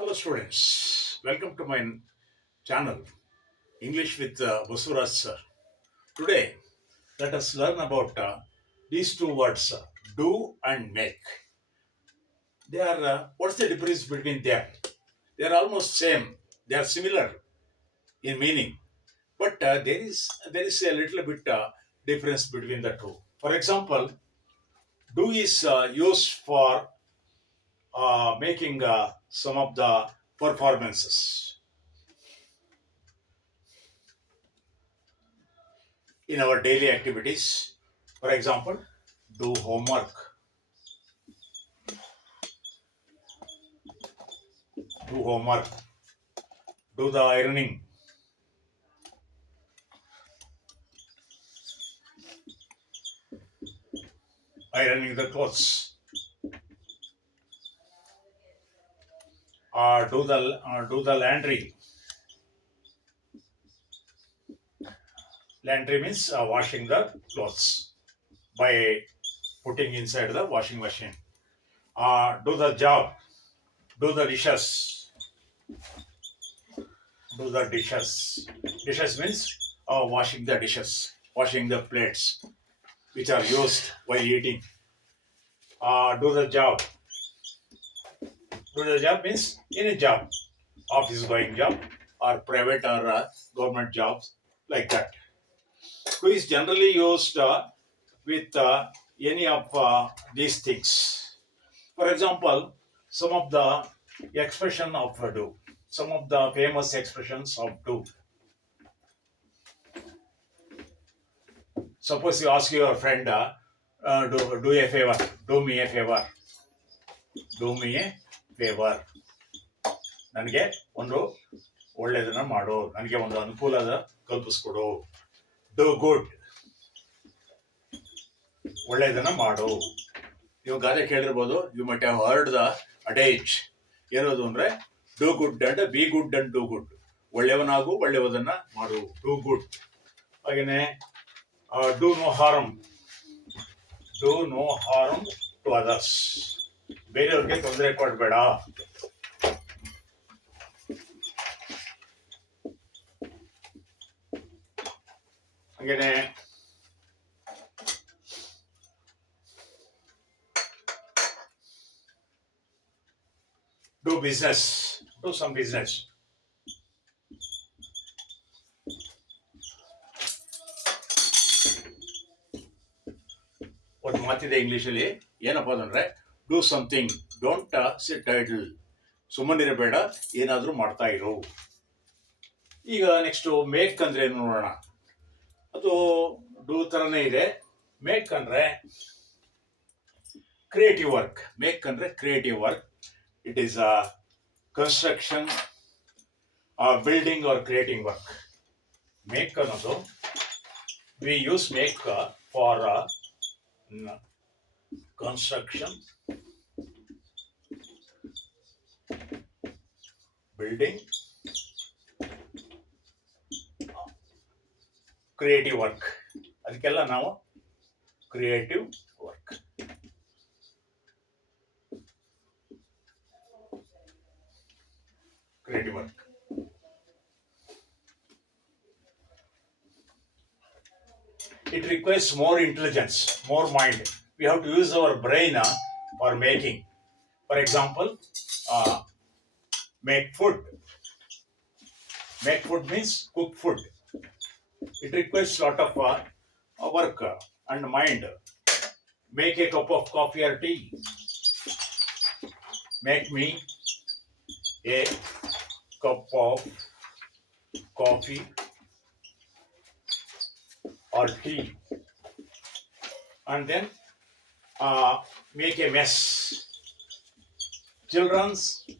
Hello, students. Welcome to my channel, English with Basuraj sir. Today, let us learn about these two words, do and make. They are, what's the difference between them? They are almost same. They are similar in meaning, but there is a little bit difference between the two. For example, do is used for making some of the performances in our daily activities. For example, do homework, do homework, do the ironing the clothes, do the laundry. Laundry means washing the clothes by putting inside the washing machine. Do the job, do the dishes, do the dishes. Dishes means washing the dishes, washing the plates which are used while eating. Do the job. Do the job means any job, office going job or private or government jobs like that. Do is generally used with any of these things. For example, some of the expression of do, some of the famous expressions of do. Suppose you ask your friend, do a favor, do me a favor, do me a favor. ನನಗೆ ಒಂದು ಒಳ್ಳೆಯದನ್ನ ಮಾಡು, ನನಗೆ ಒಂದು ಅನುಕೂಲದ ಕಲ್ಪಿಸ್ಕೊಡು. Do good, ಒಳ್ಳೆಯದನ್ನ ಮಾಡು. ನೀವು ಗಾದೆ ಕೇಳಿರ್ಬೋದು, you must have heard the adage. ಏನದು ಅಂದ್ರೆ do good and be good and do good. ಒಳ್ಳೆಯವನಾಗು, ಒಳ್ಳೆಯದನ್ನ ಮಾಡು, ಡೂ ಗುಡ್. ಹಾಗೇನೆ do no harm, do no harm to others. ಬೇರೆಯವ್ರಿಗೆ ತೊಂದರೆ ಕೊಡಬೇಡ. ಹಾಗೇನೆ do business, do some business. ಒಂದು ಮಾತಿದೆ ಇಂಗ್ಲಿಷಲ್ಲಿ, ಏನಪ್ಪ ಅಂದ್ರೆ do something, don't sit idle. ಸುಮ್ಮನಿರಬೇಡ, ಏನಾದರೂ ಮಾಡ್ತಾ ಇರು. ಈಗ ನೆಕ್ಸ್ಟ್ ಮೇಕ್ ಅಂದ್ರೆ ಏನು ನೋಡೋಣ. ಅದು ಡೂ ತರನೇ ಇದೆ. ಮೇಕ್ ಅಂದ್ರೆ ಕ್ರಿಯೇಟಿವ್ ವರ್ಕ್. ಮೇಕ್ ಅಂದ್ರೆ creative work. It is a construction, building or creating work. Make ಅನ್ನೋದು, we use make for construction, building, creative work. ಅದಕ್ಕೆಲ್ಲ ನಾವು creative work. Creative work. It requires more intelligence, more mind. We have to use our brain for making. For example, make food. Make food means cook food. It requires lot of work and mind. Make a cup of coffee or tea. Make me a cup of coffee or tea. And then make a mess. Children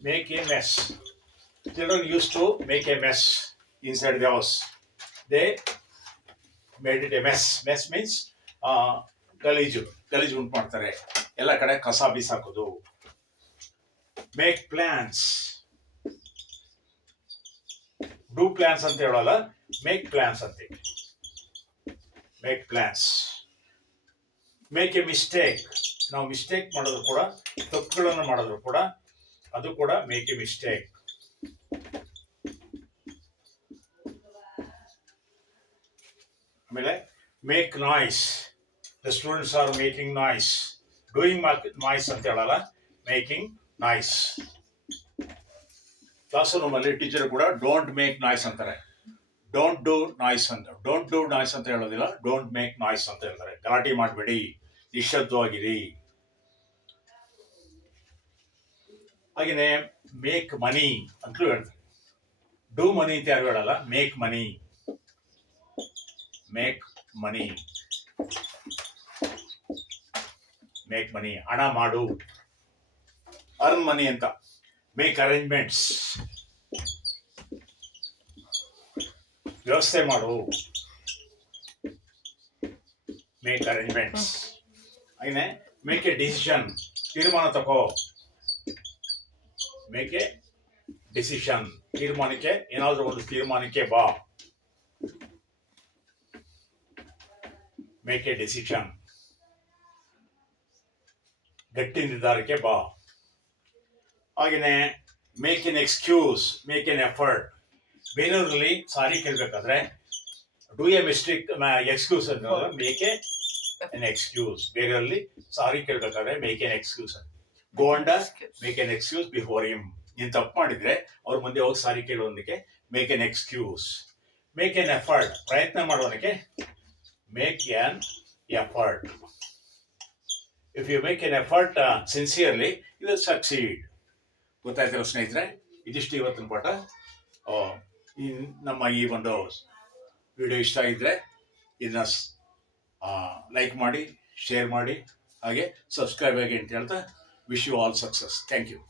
make a mess. Children used to make a mess inside the house. They made it a mess. Mess means ಗಲೀಜು ಉಂಟು ಮಾಡ್ತಾರೆ, ಎಲ್ಲ ಕಡೆ ಕಸ ಬೀಸಾಕೋದು. Make plans. Do plans ಅಂತ ಹೇಳಲ್ಲ, make plans ಅಂತೀವಿ. Make plans. Make a mistake. ನಾವು ಮಿಸ್ಟೇಕ್ ಮಾಡಿದ್ರು ಕೂಡ, ತಪ್ಪುಗಳನ್ನು ಮಾಡಿದ್ರು ಕೂಡ ಅದು ಕೂಡ ಮೇಕ್ ಎ ಮಿಸ್ಟೇಕ್. ಆಮೇಲೆ make noise, the students are making noise. Doing noise ಅಂತ ಹೇಳಲ್ಲ, ಮೇಕಿಂಗ್ ನಾಯ್ಸ್. ಕ್ಲಾಸ್ ರೂಮಲ್ಲಿ ಟೀಚರ್ ಕೂಡ ಡೋಂಟ್ ಮೇಕ್ ನಾಯ್ಸ್ ಅಂತಾರೆ, ಡೋಂಟ್ ಡೂ ನಾಯ್ಸ್ ಅಂತ. ಡೋಂಟ್ ಡೂ ನಾಯ್ಸ್ ಅಂತ ಹೇಳೋದಿಲ್ಲ, ಡೋಂಟ್ ಮೇಕ್ ನಾಯ್ಸ್ ಅಂತ ಹೇಳ್ತಾರೆ. ಗಲಾಟೆ ಮಾಡಬೇಡಿ, ನಿಶ್ಶಬ್ದವಾಗಿರಿ. ಹಾಗೆಯೇ ಮೇಕ್ ಮನಿ ಅಂತಲೂ ಹೇಳ್ತಾರೆ. ಡೂ ಮನಿ ಅಂತ ಯಾರು ಹೇಳಲ್ಲ, make money. Make money, make money, ಹಣ ಮಾಡು. ಅರ್ನ್ ಮನಿ ಅಂತ. ಮೇಕ್ ಅರೇಂಜ್ಮೆಂಟ್ಸ್, ವ್ಯವಸ್ಥೆ ಮಾಡು. Make arrangements. ಹಾಗೆಯೇ ಮೇಕ್ ಎ ಡಿಸಿಷನ್, ತೀರ್ಮಾನ ತಗೋ. ಮೇಕ್ ಎ ಡಿಸಿಷನ್, ತೀರ್ಮಾನಕ್ಕೆ, ಏನಾದರೂ ಒಂದು ತೀರ್ಮಾನಕ್ಕೆ ಬಾ. ಮೇಕ್ ಎ ಡಿಸಿಷನ್, ಗಟ್ಟಿ ನಿರ್ಧಾರಕ್ಕೆ ಬಾ. ಹಾಗೆಯೇ make an excuse, make an effort. ಬೇರೆಯವರಲ್ಲಿ ಸಾರಿ ಕೇಳಬೇಕಾದ್ರೆ ಡೂ ಎ ಮಿಸ್ಟೇಕ್ ಎಕ್ಸ್ಕ್ಯೂಸ್ ಅಂತ ಮೇಕ್ ಎನ್ ಎಕ್ಸ್ಕ್ಯೂಸ್. ಬೇರೆಯವರಲ್ಲಿ ಸಾರಿ ಕೇಳಬೇಕಾದ್ರೆ make an excuse. Go and make an excuse before him. ನೀನು ತಪ್ಪು ಮಾಡಿದ್ರೆ ಅವ್ರ ಮುಂದೆ ಹೋಗಿ ಸಾರಿ ಕೇಳೋದಕ್ಕೆ make an excuse. Make an effort, ಪ್ರಯತ್ನ ಮಾಡೋದಕ್ಕೆ make an effort. If you make an effort sincerely, you will succeed. ಗೊತ್ತಾಯ್ತಲ್ಲ ಸ್ನೇಹಿತರೆ, ಇದಿಷ್ಟು ಇವತ್ತಿನ ಪಾಠ. ನಮ್ಮ ಈ ಒಂದು ವಿಡಿಯೋ ಇಷ್ಟ ಆಗಿದ್ರೆ ಇದನ್ನ ಲೈಕ್ ಮಾಡಿ, ಶೇರ್ ಮಾಡಿ, ಹಾಗೆ ಸಬ್ಸ್ಕ್ರೈಬ್ ಆಗಿ ಅಂತ ಹೇಳ್ತಾ wish you all success. Thank you.